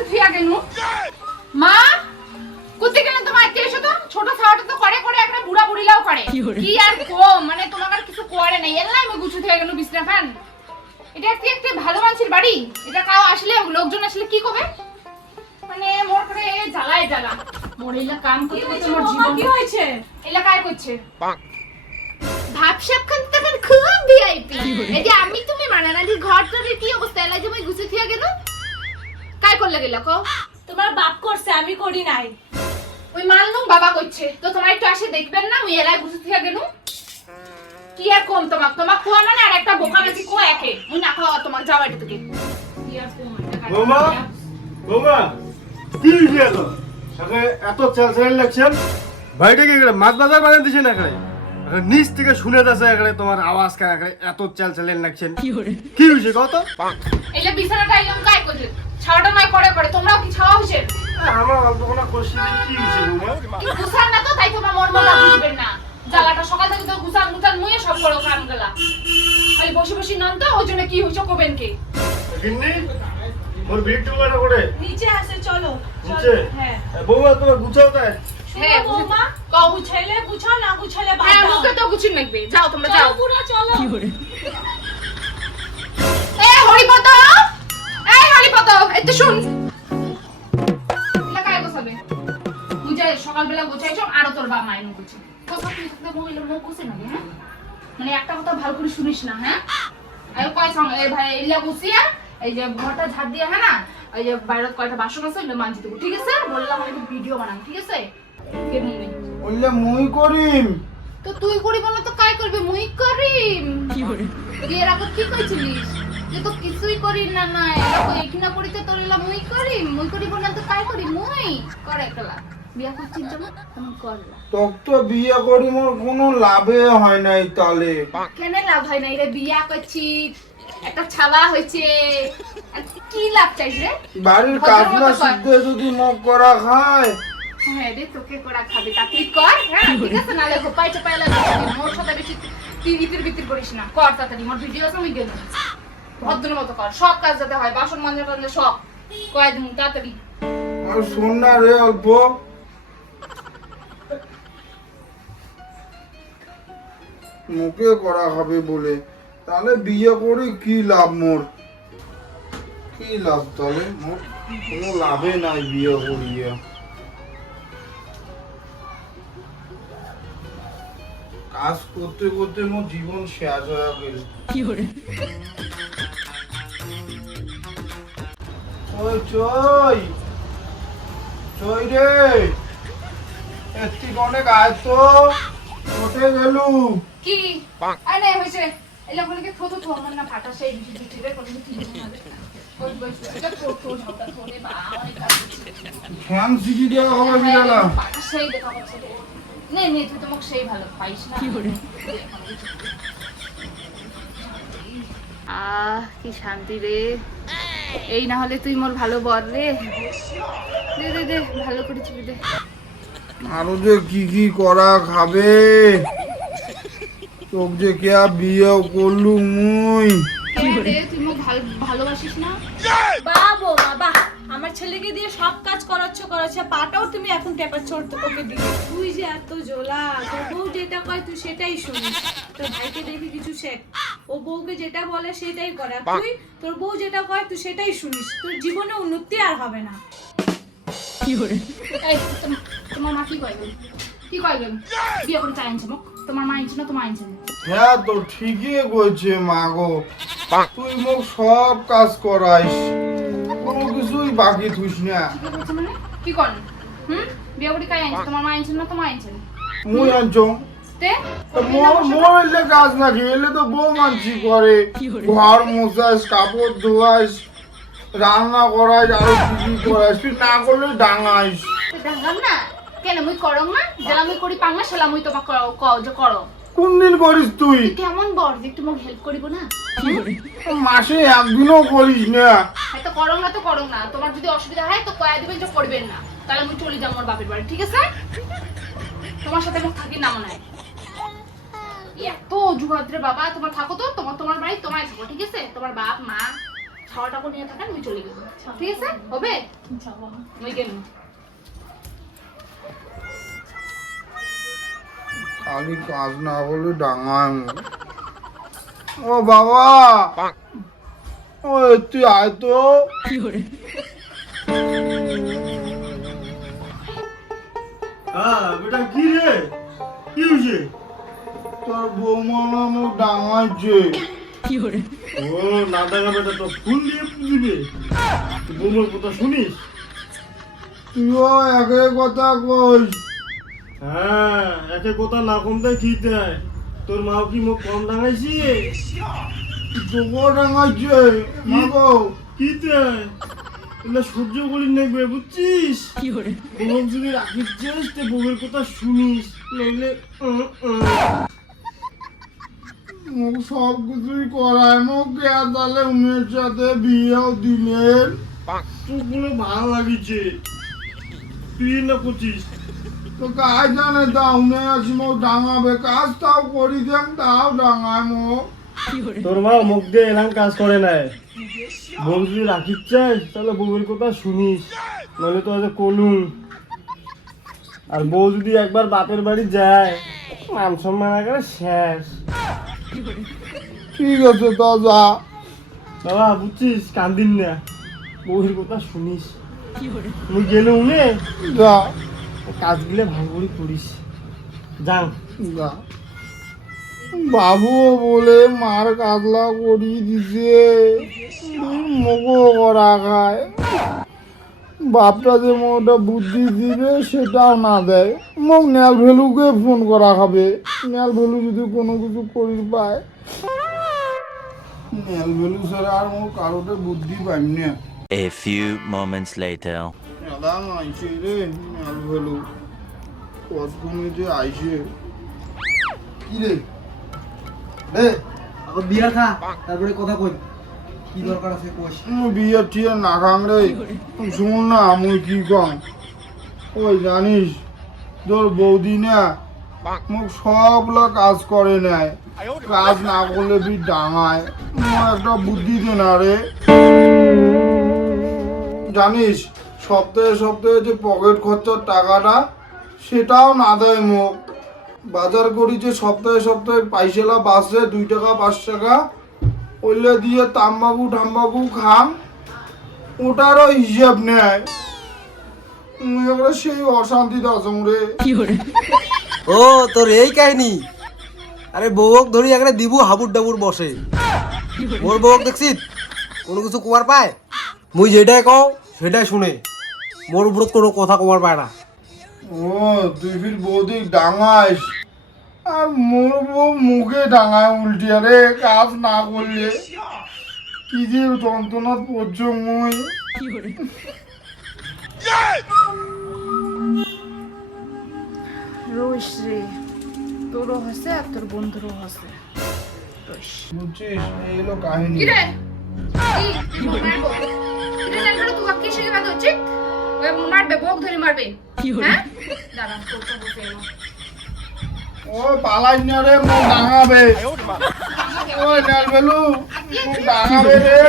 গুছে থিয়া গেনু মা কুত্তে কেন তোমার আজকে এসো তো ছোট ছাওয়াটা তো করে করে একটা বুড়া বুড়িলাও করে কি আর কম মানে তোমার আর কিছু করে নাই এলাই আমি গুছে থিয়া গেনু বিছনা খান এটা কি একটা ভালো মানুষের বাড়ি এটা কাও আসলে লোকজন আসলে কি কবে মানে মোর করে জ্বালায় জ্বালা মোর এলা কাম করতে করতে মোর জীবন কি হয়েছে এলা কাজ করছে ভাবসাব খান তখন খুব ভিআইপি এই যে আমি তুমি মানানাদির ঘরটার কি অবস্থা এলা যে মই গুছে থিয়া গেল কাই করলে গেল কো তোমার বাপ করছে আমি করি নাই ওই মালনু বাবা কইছে তো তোমার একটু আসে দেখবেন না ওই এলাই গুছে থিয়া গেল কি আর কম তোমাক কোয়া মানে আর একটা বোকা নাচি কোয়া একে মুই না খাওয়া তোমাক যাও এটা থেকে কি আর কম বৌমা বৌমা কি গেল সকালে এত চালচাল লাগছেন বাইরে কি করে মাছ বাজার বানিয়ে দিছেন এখানে নিচ থেকে শুনে যাচ্ছে এখানে তোমার আওয়াজ কেন এখানে এত চালচালেন লাগছেন কি হয়েছে কত এলা বিছানাটা এলাম কাই কইছে ছাওয়াটা নাই করে করে তোমরাও কি ছাওয়া হইছে আমার অল্প কোনো কোশ্চেন কি হয়েছে বৌমা কি গুছান না তো তাই তোমার মন মনটা বুঝবেন না জ্বালাটা সকাল থেকে তো গুছান গুছান মুয়ে সব করো কাম গলা খালি বসে বসে নন তো ওই জন্য কি হইছে কবেন কে গিন্নি মোর ভিড় টুলাটা করে নিচে আসে চলো নিচে হ্যাঁ বৌমা তোমার গুছাও তাই হ্যাঁ বৌমা কও গুছাইলে গুছাও না গুছাইলে বাদ হ্যাঁ দাও মুখে তো গুছিন লাগবে যাও তোমরা চলো যাও পুরো চলো এ হরিপদ এই হরিপদ একটু শুন এটা কাই গোছাবে বুঝাই সকালবেলা গোছাইছো আর তোর বাবা মায়ের মুখ গোছে কথা তুই তো বইলে মুখ গোছে না হ্যাঁ মানে একটা কথা ভালো করে শুনিস না হ্যাঁ আই কয় সঙ্গে এই ভাই ইলা গুছিয়া এই যে ঘরটা ঝাড় দিয়া হ্যাঁ না এই যে বাইরে কয়টা বাসন আছে ওগুলো মানজি দেবো ঠিক আছে বললাম আমি ভিডিও বানাম ঠিক আছে কেমন নেই বললে মই করিম তো তুই করিব না তো কাই করবি মুই করিম কি করে বিয়ের আগে কি কইছিলিস যে তো কিছুই করি না না এরকম এখানে করিতে তোরলা মুই করিব না তো কাই করি মুই করে একলা বিয়া করছিস জন্য তুমি করলা তোক তো বিয়ে করি মোর কোনো লাভে হয় নাই তালে কেন লাভ হয় না রে বিয়া করছিস একটা ছাওয়া হইছে আর কি লাভ চাইছ রে বাড়ির কাজ না শিখতে যদি মোক করা খায় হ্যাঁ রে তোকে করা খাবে তা তুই কর হ্যাঁ ঠিক আছে নালে হোপাই চাপাই লাগা মোর সাথে বেশি তুই ইতির বিতির করিস না কর তাড়াতাড়ি মোর ভিডিও আছে আমি গেলাম ভদ্রের মতো কর সব কাজ যাতে হয় বাসন মাজা টাজা সব কয় দিন তাড়াতাড়ি আর শোন না রে অল্প মুখে করা হবে বলে তাহলে বিয়ে করে কি লাভ মোর কি লাভ তাহলে মোর কোনো লাভে নাই বিয়ে করিয়ে কাজ করতে করতে মোর জীবন শেষ হয়ে গেল কি করে ওই চই চই রে এত্তি অনেক আয় তো কোটে গেলু কি আরে হইছে এলা বলে কি থতো থো মন না ফাটা সেই বিচি বিচি রে কোন কিছু না ওই বই এটা থতো ঝাউটা থোনে বা অনেক কাজ ফ্যান সিটি দেওয়া হবে বিড়ালা ফাটা সেই দেখা হচ্ছে নে নে তুই তো মোক সেই ভালো পাইস না কি করে কি শান্তি রে এই না হলে তুই মোর ভালো বর রে দে দে দে ভালো করেছিস দে আরো যে কি কি করা খাবে তোক যে কে বিয়ে করলু মুই দে তুই মোক ভালোবাসিস না বাবু বাবা আমার ছেলেকে দিয়ে সব কাজ করাচ্ছে পাটাও তুমি এখন টেপাচ্ছ তোকে দিয়ে তুই যে এত জোলা তোর বউ যেটা কয় তুই সেটাই শুনিস তোর ভাইকে দেখে কিছু শেখ ও বউকে যেটা বলে সেটাই করে আর তুই তোর বউ যেটা কয় তুই সেটাই শুনিস তোর জীবনে উন্নতি আর হবে না কি করে এই তোমার মা কি কইবে কি কইবে বিয়ে করে চাই আনছে মোক তোমার মা আনছে না তোমার আনছে না হ্যাঁ তো ঠিকই কইছে মা গো তুই মোক সব কাজ করাইস কোনো কিছুই বাকি থুস না কি বলছ মানে কি করন বিয়ে করে কাই আনছে তোমার মা আনছে না তোমার আনছে মুই আনছো তে মোর এলে কাজ না খেলে তো বউ মানছি করে ঘর মোছাইস কাপড় ধোয়াইস রান্না করাইস আরো কি করাইস তুই না করলে ডাঙাইস দেখাম না কেন মুই করং না যেলা মুই করি পাং না সেলা মুই তোমাক কও যে করো কোন দিন করিস তুই তুই কেমন বর যে একটু মোক হেল্প করিব না মাসে একদিনও করিস না হয়তো করং না তোমার যদি অসুবিধা হয় তো কয়া দিবেন যে করবেন না তাহলে মুই চলে যাব মোর বাপের বাড়ি ঠিক আছে তোমার সাথে মুখ থাকি না মনে হয় এত অজুহাত রে বাবা তোমার থাকো তো তোমার বাড়ি তোমায় থাকো ঠিক আছে তোমার বাপ মা ছাওয়াটাকে নিয়ে থাকেন আমি চলে গেলাম, ঠিক আছে হবে ওই গেলাম। খালি কাজ না করলে ডাঙায় মুখ। ও বাবা, ও তুই আয় তো। হ্যাঁ বেটা কি রে, কি হয়েছে? তোর বৌমা না মুখ ডাঙাইছে। ও না দেখা বেটা তো ফুল দিয়ে দিবে, তুই বৌমার কথা শুনিস? তুইও একে কথা কইস। হ্যাঁ একে কথা না কমতে খিতে হয়, তোর মাও কি মুখ কম ডাঙাইছি? তোকেও ডাঙাইছে মা গো। কিতে এগুলো সহ্য করি নেবে বুঝছিস? বউ যদি রাখিস তো বউয়ের কথা শুনিস, নইলে মুখ সব কিছুই করায় মুখ আর তাহলে উমের সাথে বিয়েও দিলেন। চোখগুলো ভালো লাগিছে, তুই না করছিস। তো কাজ জানে তা উমে আছি মুখ ডাঙাবে, কাজ তাও করি দেন তাও ডাঙায় মুখ। তোর মা মুখ দিয়ে এলাম কাজ করে নাই, বউ যদি রাখিস চাস তাহলে বউয়ের কথা শুনিস, নইলে তো হয়তো কলুম। আর বউ যদি একবার বাপের বাড়ি যায় মান সম্মান আকারে শেষ। ঠিক আছে তা যা। বাবা বুঝছিস, কান্দিন না, বউয়ের কথা শুনিস। তুই গেলে উনে যা কাজগুলো ভালো করে করিস, যান। যা। বাবু বলে মার কাজলা করি দিছে, মুখও করা খায়। বাপটা যে মোটা বুদ্ধি দিবে সেটাও না দেয়, মোক নেল ভেলুকে ফোন করা খাবে। নেল ভেলু যদি কোনো কিছু করি পায়, নেল ভেলু ছাড়া আর মোর কারোতে বুদ্ধি পাইম না। A few moments later. Madam আইছে রে, নেল ভেলু কতক্ষণে যে আইছে। কি রে রে আগে বিয়া খা, তারপরে কথা কই, কি দরকার আছে কোষ। বিয়ে টিয়ে না খাম রে। শুন না আমি কি কম, ওই জানিস তোর বৌদি না মুখ সবলা কাজ করে নেয়, কাজ না করলে বি ডাঙায়। মুখ একটা বুদ্ধি দে না রে। জানিস সপ্তাহে সপ্তাহে যে পকেট খরচার টাকাটা সেটাও না দেয় মুখ। বাজার করি যে সপ্তাহে সপ্তাহে পাইসেলা বাসে 2 টাকা 5 টাকা, ওইলে দিয়ে তাম্বাকু ঠাম্বাকু খাম, ওটারও হিসাব নেয়। এবারে সেই অশান্তিতে আছো রে। ও তোর এই কাহিনী। আরে বউক ধরি একটা দিবু হাবুর ডাবুর বসে। মোর বউক দেখছিস কোনো কিছু কোয়ার পায়, মুই যেটাই কও সেটাই শুনে, মোর উপর কোনো কথা কোয়ার পায় না। ও তুই ফির বৌদি ডাঙাইস, আর মোর বউ মুখে ডাঙায় উল্টিয়া রে, কাজ না করলে। কি যে যন্ত্রণা পড়ছ মুই। রোশ রে, তোরও হসে আর তোর বন্ধুরও হসে। বুঝছিস এই হলো কাহিনী। কি রে কি মারবো? কি রে জানলো তুই কি শিখে বাদ হচ্ছে? ওই মারবে, বক ধরে মারবে। হ্যাঁ দাঁড়া তোর তো বসে এলো। ও পালাই না রে, মুখ ডাঙাবে। ওই নেল বেলু মুখ ডাঙাবে রে।